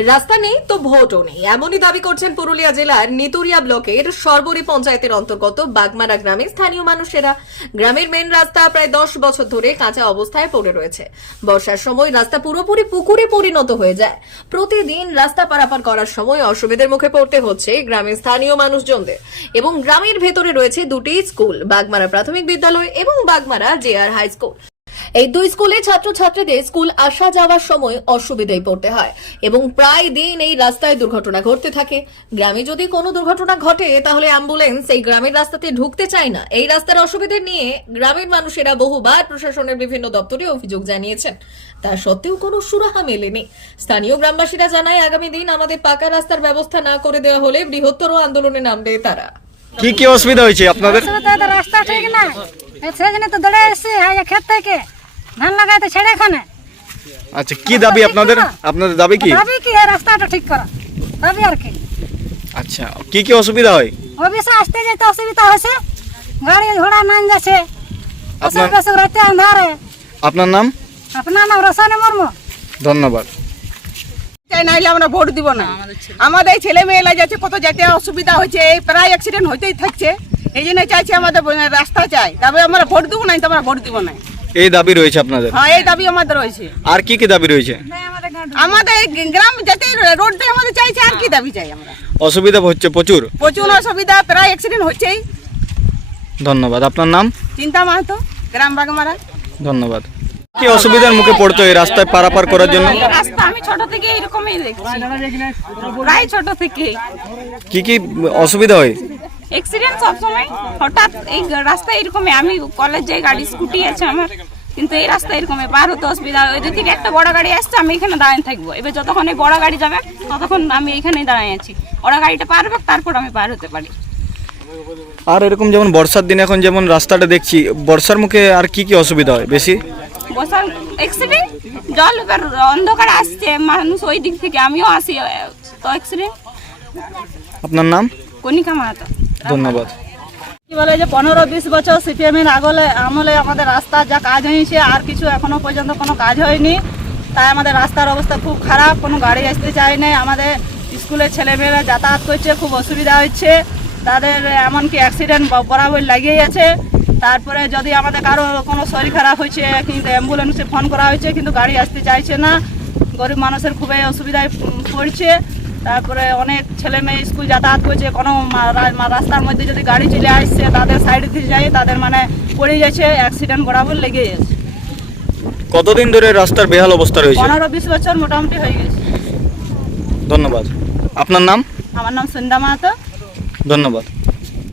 রাস্তা নেই তো ভোটও নেই, এমনই দাবি করছেন পুরুলিয়া জেলার নিতুরিয়া ব্লকের সরবরি পঞ্চায়েতের অন্তর্গত বাগমারা গ্রামের স্থানীয় মানুষেরা। গ্রামের মেন রাস্তা প্রায় 10 বছর ধরে কাঁচা অবস্থায় পড়ে রয়েছে। বর্ষার সময় রাস্তা পুরোপুরি পুকুরে পরিণত হয়ে যায়। প্রতিদিন রাস্তা পারাপার করার সময় অসুবিধার মুখে পড়তে হচ্ছে গ্রামের স্থানীয় মানুষজনদের। এবং গ্রামের ভেতরে রয়েছে দুটি স্কুল, বাগমারা প্রাথমিক বিদ্যালয় এবং বাগমারা জেআর হাই স্কুল। এই দুই স্কুলে ছাত্রছাত্রীদের স্কুল আসা যাওয়ার সময় অসুবিধায় পড়তে হয় এবং প্রায় দিন এই রাস্তায় দুর্ঘটনা ঘটতে থাকে। গ্রামে যদি কোনো দুর্ঘটনা ঘটে তাহলে অ্যাম্বুলেন্স এই গ্রামের রাস্তাতে ঢুকতে চায় না। এই রাস্তার অসুবিধা নিয়ে গ্রামের মানুষেরা বহুবার প্রশাসনের বিভিন্ন দপ্তরে অভিযোগ জানিয়েছেন, তা সত্ত্বেও কোনো সুরাহা মেলেনি। স্থানীয় গ্রামবাসীরা জানায়, আগামী দিন আমাদের পাকা রাস্তার ব্যবস্থা না করে দেওয়া হলে বৃহত্তর আন্দোলনে নামবে তারা। কি কি অসুবিধা হয়েছে আপনাদের? রাস্তা ঠিক না, সেজন্য তো দৌড়ে এসেছি ক্ষেত থেকে ধান লাগাইতে ছেড়ে এখানে। আচ্ছা, কি দাবি আপনাদের? আপনাদের দাবি কি? দাবি কি রাস্তাটা ঠিক করা, দাবি আর কি। আচ্ছা, কি কি অসুবিধা হয়? অবশ্যই আসতে যেতে অসুবিধা হয়েছে, গাড়ি ঘোড়া নাম যাচ্ছে আপনার রাতে আন্ধারে। আপনার নাম? আপনার নাম রসায়ন মুর্মু। ধন্যবাদ। নাইলে আমরা ভোট দিব না। আমাদের ছেলে মেয়েরা যাচ্ছে, কত যেতে অসুবিধা হচ্ছে, এই প্রায় অ্যাক্সিডেন্ট হইতেই থাকছে। এই জন্য চাইছি আমাদের রাস্তা চাই, তবে আমরা ভোট দেবো না, তো আমরা ভোট দিব না। এই দাবি রয়েছে আপনাদের? হ্যাঁ, এই দাবি আমাদের রয়েছে। আর কি কি দাবি রয়েছে? আমাদের গ্রাম যাতে রোড দিয়ে আমাদের চাইছে, আর কি দাবি চাই আমরা? অসুবিধা হচ্ছে প্রচুর অসুবিধা, প্রায় অ্যাক্সিডেন্ট হচ্ছেই। ধন্যবাদ। আপনার নাম? চিন্তা মাহাতো, গ্রাম বাগমারা। ধন্যবাদ। কি অসুবিধার মুখে পড়তো এই রাস্তায় পারাপার করার জন্য? রাস্তা আমি ছোট থেকে এরকমই দেখছি, প্রায় ছোট থেকে। কি কি অসুবিধা হয়? অ্যাক্সিডেন্ট সবসময়, হঠাৎ এই রাস্তা এরকমই। আমি কলেজ যাই, গাড়ি স্কুটি আছে আমার, কিন্তু এই রাস্তা এরকমই পার হতে অসুবিধা। ওই দিক থেকে একটা বড় গাড়ি আসছে, আমি এখানে দাঁড়িয়ে থাকবো। এবার যতক্ষণ এই বড় গাড়ি যাবে ততক্ষণ আমি এখানেই দাঁড়িয়ে আছি। ওরা গাড়িটা পার হবে, তারপর আমি পার হতে পারি। আর এরকম যেমন বর্ষার দিন এখন যেমন রাস্তাটা দেখছি, বর্ষার মুখে আর কি কি অসুবিধা হয় বেশি? বসার অ্যাক্সিডেন্ট, জল এবার অন্ধকার আসছে, মানুষ ওই দিক থেকে, আমিও আসি, তো অ্যাক্সিডেন্ট। আপনার নাম? কনিকা মাহাতো। ধন্যবাদ। কি বলে যে 15-20 বছর সিপিএম এর আমলে আমাদের রাস্তা যা কাজ হয়েছে, আর কিছু এখনো পর্যন্ত কোনো কাজ হয়নি। তাই আমাদের রাস্তার অবস্থা খুব খারাপ, কোনো গাড়ি আসতে চায় না। আমাদের স্কুলের ছেলেমেয়েরা যাতায়াত করছে, খুব অসুবিধা হচ্ছে তাদের, এমনকি অ্যাক্সিডেন্ট বরাবর লাগিয়েই আছে। তারপরে যদি আমাদের কারো কোনো শরীর খারাপ হয়েছে, কিন্তু অ্যাম্বুলেন্সে ফোন করা হয়েছে, কিন্তু গাড়ি আসতে চাইছে না। গরিব মানুষের খুবই অসুবিধায় পড়ছে। তারপরে অনেক ছেলে মেয়ে স্কুল যাতায়াত করছে, কোনো রাস্তার মধ্যে যদি গাড়ি চলে আসছে, তাদের সাইড দিয়ে যায়, তাদের মানে পড়ে যাচ্ছে, অ্যাক্সিডেন্ট বরাবর লেগে যাচ্ছে। কতদিন ধরে রাস্তার বেহাল অবস্থা রয়েছে? 15-20 বছর মোটামুটি হয়ে গেছে। ধন্যবাদ। আপনার নাম? আমার নাম সন্ধ্যা মাহাতো। ধন্যবাদ।